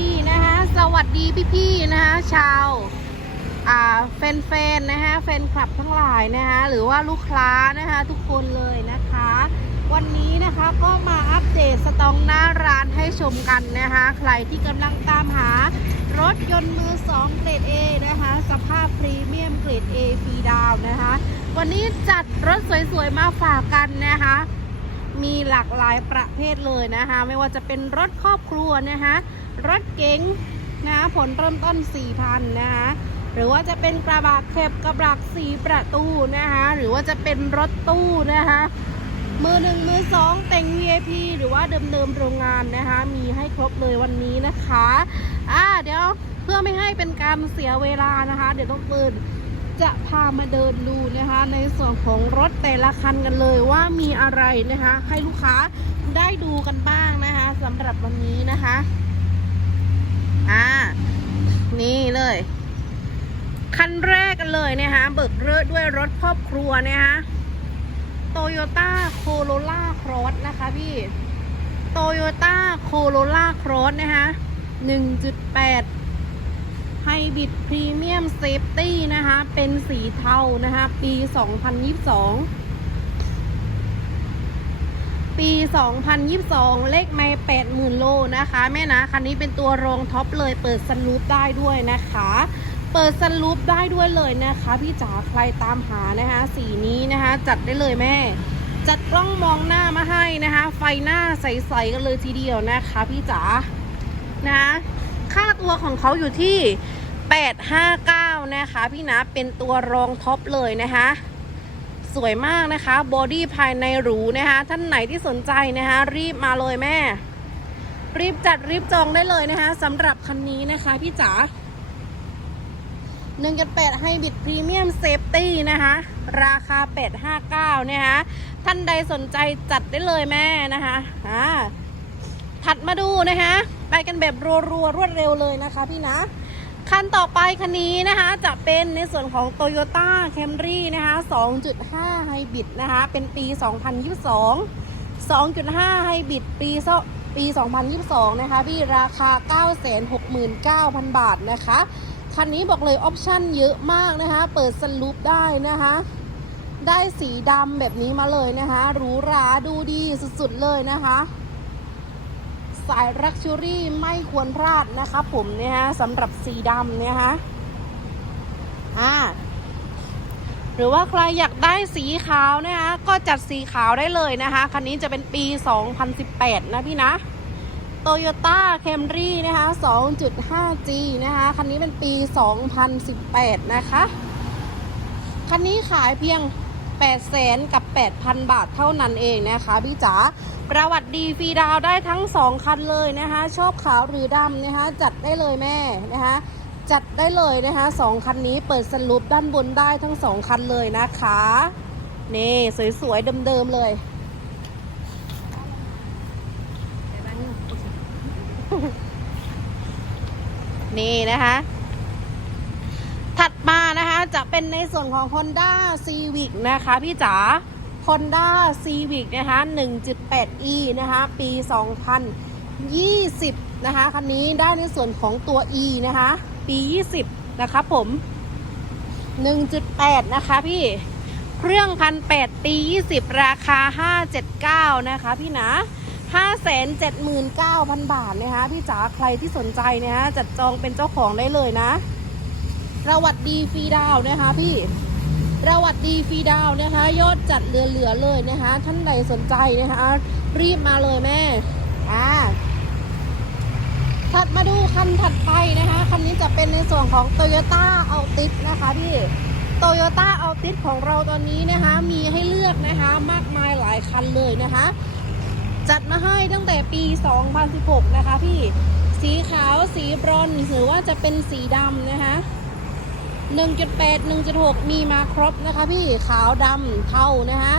ดีนะคะ สวัสดีพี่ๆนะคะ ชาวอ่าแฟนๆนะคะแฟนคลับทั้งหลายนะคะหรือว่าลูกค้านะคะ ทุกคนเลยนะคะ วันนี้นะคะก็มาอัปเดตสตองหน้าร้านให้ชมกันนะคะ ใครที่กำลังตามหารถยนต์มือ2เกรด A นะคะ สภาพพรีเมียมเกรด A ฟรีดาวนะคะ วันนี้จัดรถสวยๆ มาฝากกันนะคะ มีหลากหลายประเภทเลยนะคะ ไม่ว่าจะเป็นรถครอบครัวนะคะ รถเก๋งนะคะผลเริ่มต้น 4,000 นะคะหรือว่าจะเป็นกระบะเข็บกระบะสีประตูนะคะหรือว่าจะเป็นรถตู้นะคะมือหนึ่งมือสองแต่ง VIP หรือว่าเดิมๆโรงงานนะคะ มีให้ครบเลยวันนี้นะคะอ่าเดี๋ยวเพื่อไม่ให้เป็นการเสียเวลานะคะ เดี๋ยวต้องเปิดจะพามาเดินดูนะคะ ในส่วนของรถแต่ละคันกันเลยว่ามีอะไรนะคะ ให้ลูกค้าได้ดูกันบ้างนะคะสำหรับวันนี้นะคะ นี่เลย คันแรกกันเลยนะคะเบิกเลือด้วยรถครอบครัวนะคะโตโยต้าโคโรล่าครอสนะคะพี่โตโยต้าโคโรล่าครอสนะคะ1.8ไฮบริดพรีเมียมเซฟตี้นะคะ เป็นสีเทานะคะ ปี 2022 ปี 2022 เลขไม่80,000โลนะคะ แม่นะคันนี้เป็นตัวรองท็อปเลยเปิดสลูปได้ด้วยนะคะ เปิดสลูปได้ด้วยเลยนะคะ พี่จ๋าใครตามหานะคะ สีนี้นะคะ จัดได้เลยแม่ จัดกล้องมองหน้ามาให้นะคะ ไฟหน้าใสๆกันเลยทีเดียวนะคะพี่จ๋านะค่าตัวของเขาอยู่ที่ 859 นะคะ พี่นะเป็นตัวรองท็อปเลยนะคะ สวยมากนะคะบอดี้ภายในหรูนะคะท่านไหนที่สนใจนะคะรีบมาเลยแม่ รีบจัดรีบจองได้เลยนะคะสำหรับคันนี้นะคะพี่จ๋า1.8ไฮบริดพรีเมียมเซฟตี้นะคะ ราคา 859นะคะท่านใดสนใจจัดได้เลยแม่นะคะอ่าถัดมาดูนะคะ ไปกันแบบรัวๆรวดเร็วเลยนะคะพี่นะ คันต่อไปคันนี้นะคะจะเป็นในส่วนของ Toyota Camry นะคะ 2.5 Hybrid นะคะ เป็นปี 2022 2.5 Hybrid ปีปี 2022 นะคะพี่ราคา 969,000 บาทนะคะ คันนี้บอกเลยออปชั่นเยอะมากนะคะ เปิดสลูปได้นะคะ ได้สีดำแบบนี้มาเลยนะคะ หรูหราดูดีสุดๆเลยนะคะ สายรักชูรี่ไม่ควรพลาดนะคะผมเนี่ยฮะสำหรับสีดำเนี่ยฮะอ่าหรือว่าใครอยากได้สีขาวนะคะก็จัดสีขาวได้เลยนะคะคันนี้จะเป็นปี 2018 นะพี่นะ Toyota Camry นะคะ 2.5G นะคะคันนี้เป็นปี 2018 นะคะ คันนี้ขายเพียง 8แสนกับ 8,000 บาทเท่านั้นเองนะคะพี่จ๋าประวัติดีฟรีดาวได้ทั้ง 2 คันเลยนะคะชอบขาวหรือดำนะคะจัดได้เลยแม่นะคะจัดได้เลยนะคะสองคันนี้เปิดสรุปด้านบนได้ทั้งสองคันเลยนะคะนี่สวยๆเดิมๆเลย นี่นะคะ จะเป็นในส่วนของ Honda Civic นะคะ พี่จ๋า Honda Civic นะคะ 1.8e นะคะ ปี 2020 นะคะ คันนี้ได้ในส่วนของตัว e นะคะ ปี 20 นะคะผม 1.8 นะคะพี่ เครื่องพันแปดปี 20 ราคา 579 นะคะพี่นะ579,000 บาทนะคะพี่จ๋าใครที่สนใจนะคะจัดจองเป็นเจ้าของได้เลยนะ ระวัตดีฟรีดาวนะคะพี่ระวัตดีฟรีดาวนะคะ ยอดจัดเหลือๆเลยนะคะ ท่านใดสนใจนะคะ รีบมาเลยแม่อ่าถัดมาดูคันถัดไปนะคะคันนี้จะเป็นในส่วนของ Toyota Altis นะคะพี่ Toyota Altis ของเราตอนนี้นะคะ มีให้เลือกนะคะ มากมายหลายคันเลยนะคะ จัดมาให้ตั้งแต่ปี 2016 นะคะพี่ สีขาว สีบรอนซ์หรือว่าจะเป็นสีดำนะคะ 1.8 1.6 มีมาครบนะคะพี่ขาวดำเทานะคะ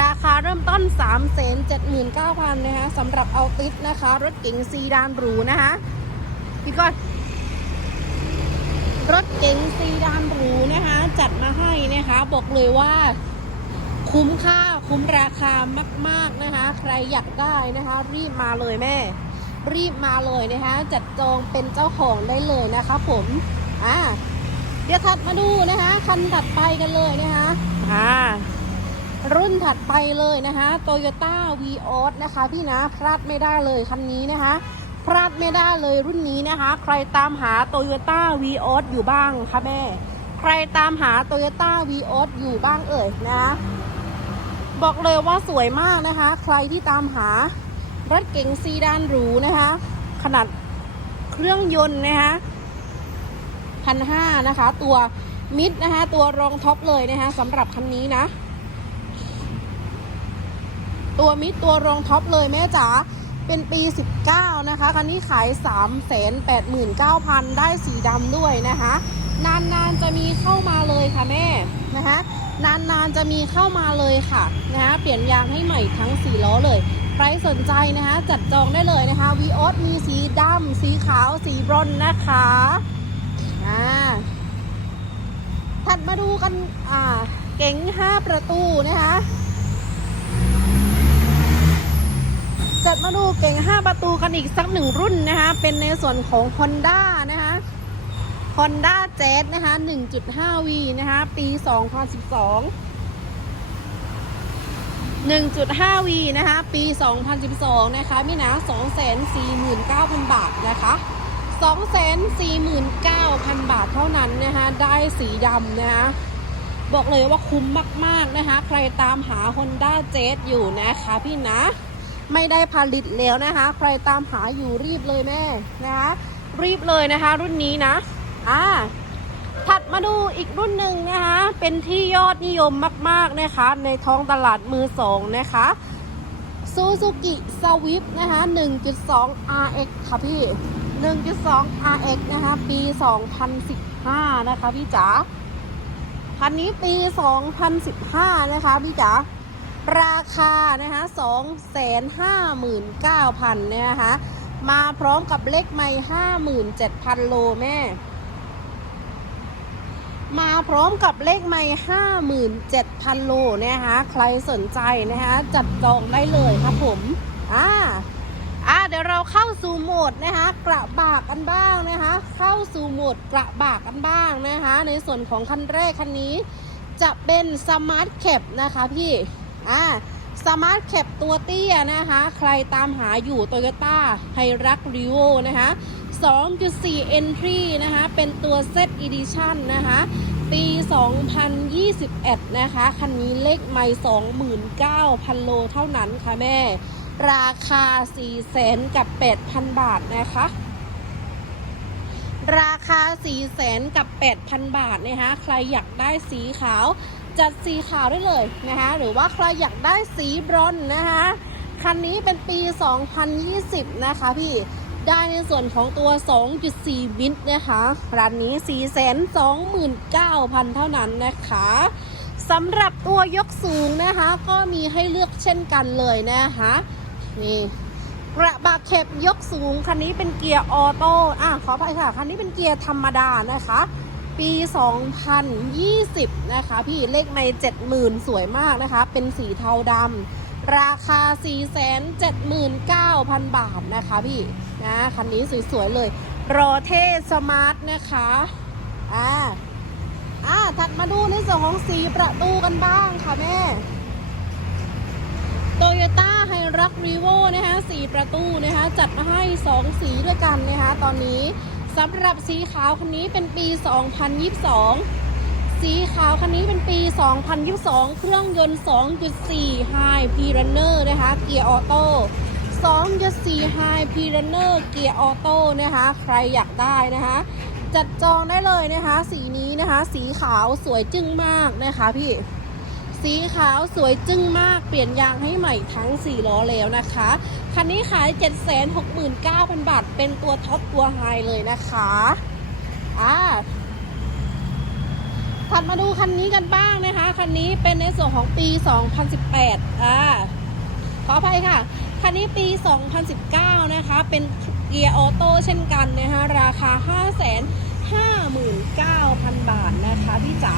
ราคาเริ่มต้น 3 7 9 0 0 0นะคะสำหรับเอาติสนะคะ รถเก๋งซีดานหรูนะคะพี่ก้อนรถเก๋งซีดานหรูนะคะ จัดมาให้นะคะ บอกเลยว่า คุ้มค่าคุ้มราคามาก ๆนะคะ ใครอยากได้นะคะ รีบมาเลยแม่ รีบมาเลยนะคะ จัดจองเป็นเจ้าของได้เลยนะคะ ผมอ่า เดี๋ยวถัดมาดูนะคะ คันถัดไปกันเลยนะคะอ่ารุ่นถัดไปเลยนะคะ Toyota v ีออนะคะพี่นะพลาดไม่ได้เลยคันนี้นะคะพลาดไม่ได้เลยรุ่นนี้นะคะ ใครตามหา Toyota v ีอออยู่บ้างคะแม่ ใครตามหา Toyota v ีอออยู่บ้างเอ่ยนะะบอกเลยว่าสวยมากนะคะ ใครที่ตามหารถเก๋งซีดานหรูนะคะ ขนาดเครื่องยนต์นะคะ พันห้านะคะ ตัวมิดนะคะ ตัวรองท็อปเลยนะคะสำหรับคันนี้นะ ตัวมิดตัวรองท็อปเลยแม่จ๋าเป็นปี 19 นะคะ คันนี้ขาย 3 8 9 0 0 0 ได้สีดำด้วยนะคะ นานๆจะมีเข้ามาเลยค่ะแม่นะคะนานๆจะมีเข้ามาเลยค่ะนะคะเปลี่ยนยางให้ใหม่ทั้ง4ล้อเลย ใครสนใจนะคะ จัดจองได้เลยนะคะวีออสมีสีดำสีขาวสีบรอนนะคะ อ่าถัดมาดูกัน อ่า เก๋ง5ประตูนะคะจัดมาดูเก่ง 5 ประตูกันอีกสักหนึ่งรุ่นนะคะ เป็นในส่วนของ Honda นะคะ Honda Jazz นะคะ 1.5V นะคะ ปี 2012 1.5V นะคะ ปี 2012 นะคะ มีนะ249,000 บาทนะคะ 249,000 บาทเท่านั้นนะคะได้สีดำนะคะบอกเลยว่าคุ้มมากๆนะคะ ใครตามหา Honda Jazz อยู่นะคะพี่นะ ไม่ได้ผลิตแล้วนะคะ ใครตามหาอยู่รีบเลยแม่นะคะรีบเลยนะคะ รุ่นนี้นะอ่าถัดมาดูอีกรุ่นหนึ่งนะคะ เป็นที่ยอดนิยมมากๆนะคะ ในท้องตลาดมือสองนะคะ Suzuki Swift นะคะ 1.2 RX ค่ะพี่ 1.2 RX นะคะ ปี 2015 นะคะพี่จ๋า คันนี้ปี 2015 นะคะพี่จ๋า ราคานะคะ259,000นะคะ มาพร้อมกับเลขไม่57,000 โลแม่ มาพร้อมกับเลขไม่57,000 โลนะคะ ใครสนใจนะคะ จัดจองได้เลยครับผม อ่า อ่าเดี๋ยวเราเข้าสู่โหมดนะคะกระบากกันบ้างนะคะ เข้าสู่โหมดกระบากกันบ้างนะคะ ในส่วนของคันแรกคันนี้จะเป็นสมาร์ทแคปนะคะพี่อ่าสมาร์ทแคปตัวเตี้ยนะคะ ใครตามหาอยู่ Toyota ไฮรักรีโวนะคะ 2.4 Entry นะคะ เป็นตัว Set Edition นะคะ ปี 2021 นะคะ คันนี้เลขไม่ 29,000 โลเท่านั้นค่ะแม่ ราคา400,000กับ 8,000 บาทนะคะ ราคา400,000กับ 8,000 บาทนะคะ ใครอยากได้สีขาว จัดสีขาวได้เลยนะคะ หรือว่าใครอยากได้สีบรอนนะคะ คันนี้เป็นปี 2020 นะคะพี่ได้ในส่วนของตัว 2.4วินนะคะร้านนี้ 429,000 เท่านั้นนะคะสำหรับตัวยกสูงนะคะ ก็มีให้เลือกเช่นกันเลยนะคะ นี่กระบะเข็บยกสูง คันนี้เป็นเกียร์ออโต้อะขออภัยค่ะ คันนี้เป็นเกียร์ธรรมดานะคะ ปี 2020 นะคะ พี่เลขใน 70,000 สวยมากนะคะ เป็นสีเทาดำราคา 479,000 บาทนะคะพี่นะคันนี้สวยๆเลย รอเทสมาร์ทนะคะอ่าอ่าถัดมาดูในส่วนของสีประตูกันบ้างค่ะแม่โตโยต้า รักรีโวนะคะสีประตูนะคะจัดมาให้ 2 สีด้วยกันนะคะตอนนี้สำหรับสีขาวคันนี้เป็นปี 2022 สีขาวคันนี้เป็นปี 2022 เครื่องยนต์ 2.4 High P Runner นะคะเกียร์ออโต้2.4 High P Runner เกียร์ออโต้นะคะใครอยากได้นะคะจัดจองได้เลยนะคะ สีนี้นะคะ สีขาวสวยจึ้งมากนะคะพี่ สีขาวสวยจึ้งมากเปลี่ยนยางให้ใหม่ทั้ง 4 ล้อแล้วนะคะ คันนี้ขาย 769,000 บาท เป็นตัวท็อปตัวไฮเลยนะคะอ่าถัดมาดูคันนี้กันบ้างนะคะ คันนี้เป็นในส่วนของปี 2018 อ่า ขออภัยค่ะ คันนี้ปี 2019 นะคะ เป็นเกียร์ออโต้เช่นกันนะคะ ราคา 5 5 9 0 0 0 บาทนะคะพี่จ๋า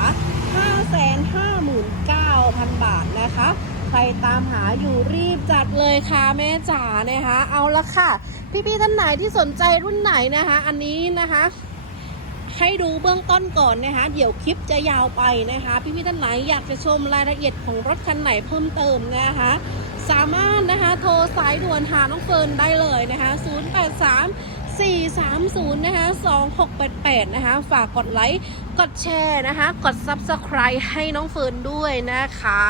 559,000 บาทนะคะ ใครตามหาอยู่รีบจัดเลยค่ะแม่จ๋านะคะ เอาละค่ะ พี่ๆท่านไหนที่สนใจรุ่นไหนนะคะ อันนี้นะคะ ให้ดูเบื้องต้นก่อนนะคะ เดี๋ยวคลิปจะยาวไปนะคะ พี่ๆท่านไหนอยากจะชมรายละเอียดของรถคันไหนเพิ่มเติมนะคะสามารถนะคะโทรสายด่วนหาน้องเฟิร์นได้เลยนะคะ 083 430 นะคะ 2688 นะคะ ฝากกดไลค์ กดแชร์นะคะ กด Subscribe ให้น้องเฟิร์นด้วยนะคะ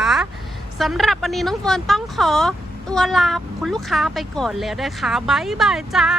สำหรับวันนี้น้องเฟิร์นต้องขอตัวลาคุณลูกค้าไปก่อนแล้วนะคะ บ๊ายบายจ้า